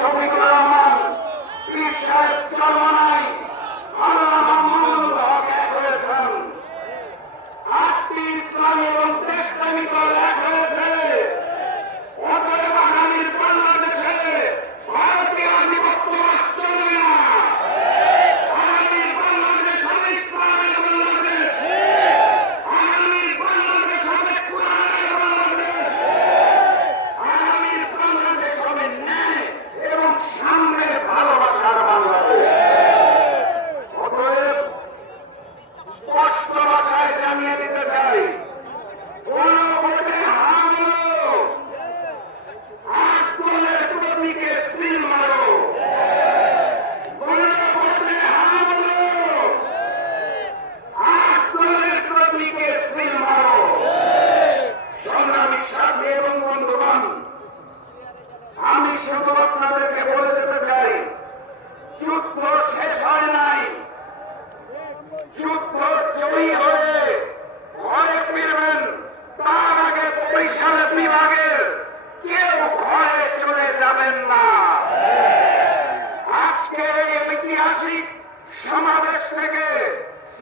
শফিকুর রহমান পীর সাহেব চরমনাই আল্লামা মামুনুল হক এক হয়েছেন। 8টি ইসলামী এবং দেশপ্রেমী দল এক হয়েছে। অতএব আগামীর বাংলাদেশে ভারতীয় আধিপত্যবাদ চলবে না। আগামীর বাংলাদেশ হবে ইসলামের বাংলাদেশ। আগামীর বাংলাদেশ হবে কোরআনের বাংলাদেশ। আগামীর বাংলাদেশ হবে ন্যায় এবং সাম্যের ভালোবাসার বাংলাদেশ। অতএব স্পষ্ট ভাষায় জানিয়ে দিতে চাই, কোন ভোটে হামলো, 8 দলের প্রতীকে সিল মারো। কোন ভোটে হামলো, 8 দলের প্রতীকে সিল মারো। সংগ্রামী সাথী এবং বন্ধুগণ, আমি শুধু আপনাদেরকে বলে যেতে চাই, যুদ্ধ শেষ হয় নাই। যুদ্ধ জয়ী হয়ে ঘরে ফিরবেন, তার আগে বরিশাল বিভাগের কেউ ঘরে চলে যাবেন না। আজকে এই ঐতিহাসিক সমাবেশ থেকে